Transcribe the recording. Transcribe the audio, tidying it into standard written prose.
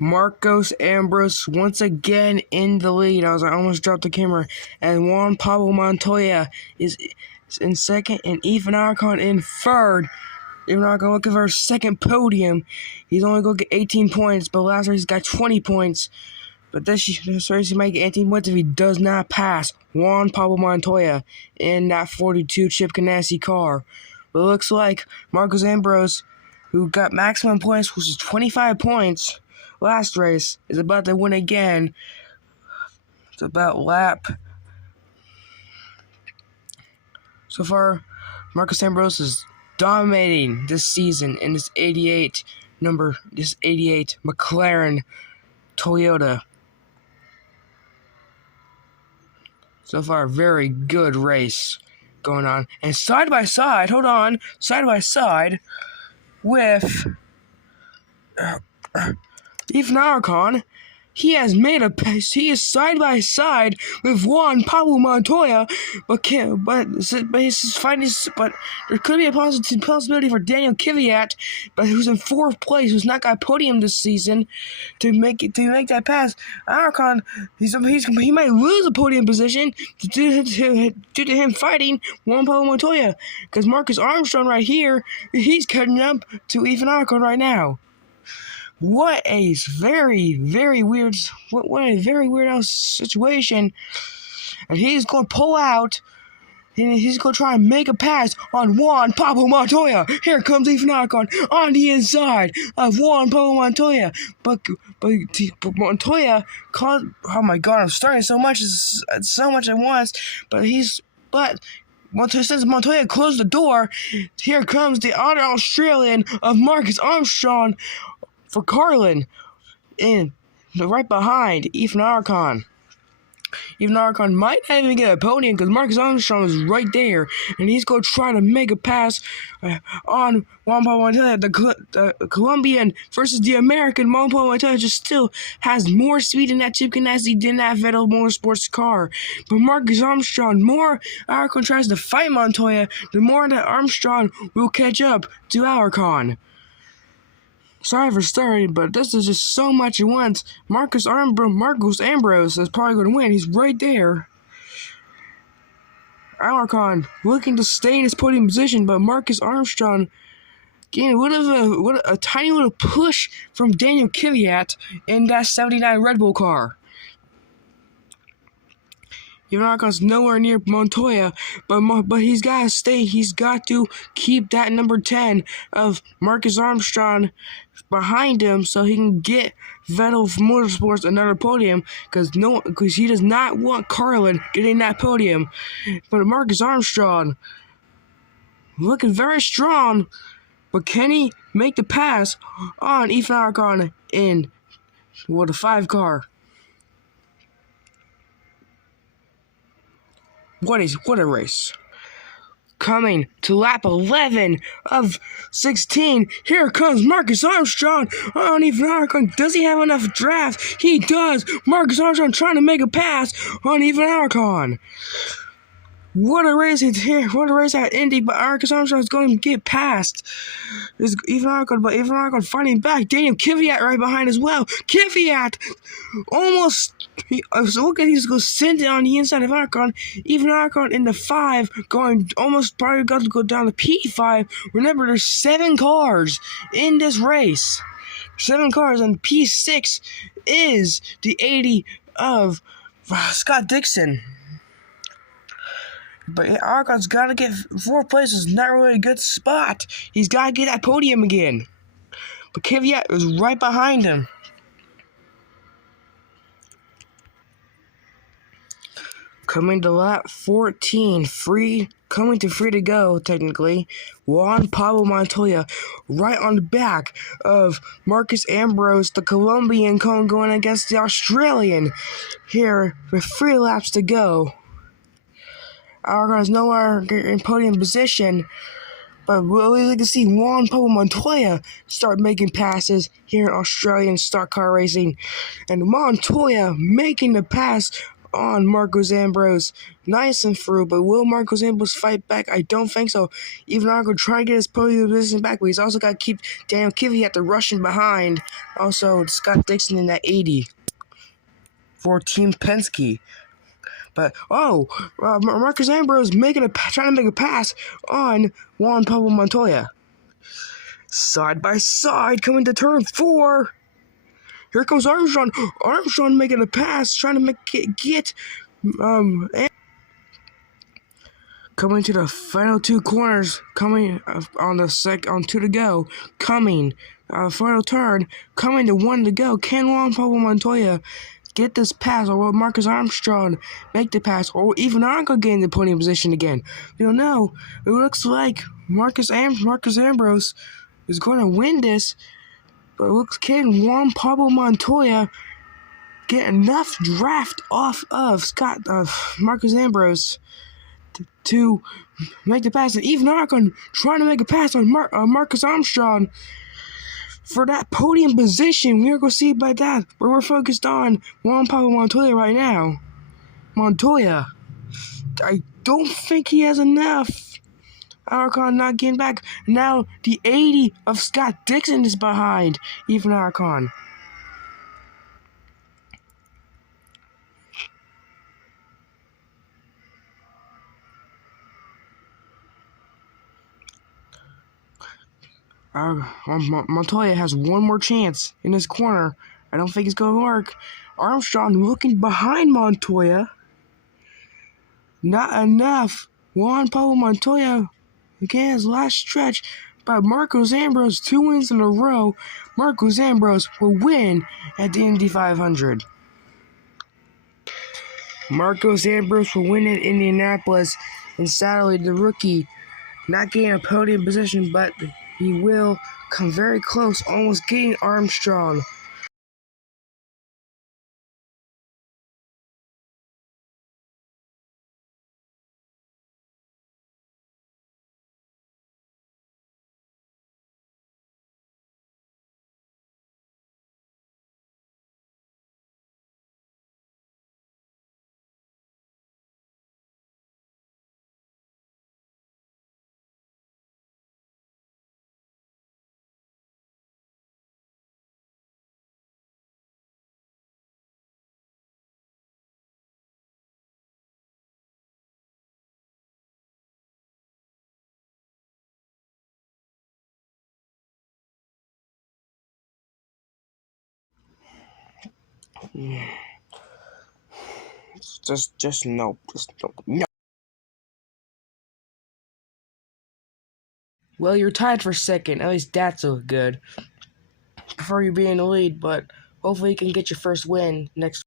Marcos Ambrose once again in the lead. I almost dropped the camera. And Juan Pablo Montoya is in second, and Ethan Arcon in third. Even Arcon looking for a second podium. He's only going to get 18 points, but last race he got 20 points. But this race he might get 18 points if he does not pass Juan Pablo Montoya in that 42 Chip Ganassi car. But it looks like Marcos Ambrose, who got maximum points, which is 25 points last race, is about to win again. It's about lap. So far, Marcos Ambrose is dominating this season in this 88 McLaren Toyota. So far, very good race going on. And side by side with Ethan Arcon, he is side by side with Juan Pablo Montoya, but there could be a possibility for Daniel Kvyat, but who's in fourth place, who's not got a podium this season, to make that pass. Arcon, he might lose a podium position due to him fighting Juan Pablo Montoya, because Marcus Armstrong right here, he's cutting up to Ethan Arcon right now. What a very, very weird situation. And he's going to pull out, and he's going to try and make a pass on Juan Pablo Montoya. Here comes Ethan Arcon on the inside of Juan Pablo Montoya. But Montoya caught, oh my God, I'm starting so much at once. But since Montoya closed the door, here comes the other Australian of Marcus Armstrong for Carlin, and right behind Ethan Arcon. Ethan Arcon might not even get a podium because Marcus Armstrong is right there, and he's going to try to make a pass on Juan Pablo Montoya. The Colombian versus the American. Juan Pablo Montoya just still has more speed in that Chip Ganassi than that Vettel Motorsports car. But Marcus Armstrong, more Arcon tries to fight Montoya, the more that Armstrong will catch up to Arcon. Sorry for starting, but this is just so much at once. Marcos Ambrose is probably going to win. He's right there. Arcon looking to stay in his podium position, but Marcus Armstrong getting a tiny little push from Daniel Kvyat in that 79 Red Bull car. Even Arcon's nowhere near Montoya, but he's got to stay. He's got to keep that number 10 of Marcus Armstrong behind him so he can get Vettel Motorsports another podium, because he does not want Carlin getting that podium. But Marcus Armstrong looking very strong, but can he make the pass on Ethan Arcon in the 5 car? What a race. Coming to lap 11 of 16, here comes Marcus Armstrong on Ethan Arcon. Does he have enough draft? He does. Marcus Armstrong trying to make a pass on Ethan Arcon. What a race here. What a race at Indy, but Marcus Armstrong is going to get past Ethan Arcon, but Ethan Arcon fighting back. Daniel Kvyat right behind as well. Kvyat almost, so look at, he's going to send it on the inside of Arcon. Ethan Arcon in the 5, going almost probably got to go down to P5. Remember, there's 7 cars in this race. 7 cars, and P6 is the 80 of Scott Dixon. But Arcon's got to get 4th place. Is not really a good spot. He's got to get that podium again. But Kvyat is right behind him. Coming to lap 14, coming to free to go, technically. Juan Pablo Montoya right on the back of Marcus Ambrose, the Colombian, going against the Australian. Here with 3 laps to go. Arcon is nowhere in podium position, but we'll like to see Juan Pablo Montoya start making passes here in Australian stock car racing. And Montoya making the pass on Marcos Ambrose. Nice and through, but will Marcos Ambrose fight back? I don't think so. Even Argo trying to get his podium position back, but he's also got to keep Daniel Kvyat at the rushing behind. Also, Scott Dixon in that 80 for Team Penske. But Marcos Ambrose trying to make a pass on Juan Pablo Montoya. Side by side, coming to turn 4. Here comes Armstrong. Armstrong making a pass, trying to get coming to the final 2 corners. Coming on 2 to go. Coming final turn. Coming to 1 to go. Can Juan Pablo Montoya get this pass, or will Marcus Armstrong make the pass, or even Argo get in the podium position again? We don't know. It looks like Marcus Ambrose is going to win this, but it looks can Juan Pablo Montoya get enough draft off of Marcus Ambrose to make the pass, and even Argo trying to make a pass on Marcus Armstrong for that podium position. We're going to see about that, but we're focused on Juan Pablo Montoya right now. Montoya, I don't think he has enough. Arcon not getting back. Now the 80 of Scott Dixon is behind even Arcon. Montoya has one more chance in his corner. I don't think it's going to work. Armstrong looking behind Montoya. Not enough. Juan Pablo Montoya again his last stretch. But Marcos Ambrose 2 wins in a row. Marcos Ambrose will win at the Indy 500. Marcos Ambrose will win at Indianapolis, and sadly the rookie not getting a podium position, but he will come very close, almost getting Armstrong. Just no. Well, you're tied for second. At least that's so good. Before you be in the lead, but hopefully you can get your first win next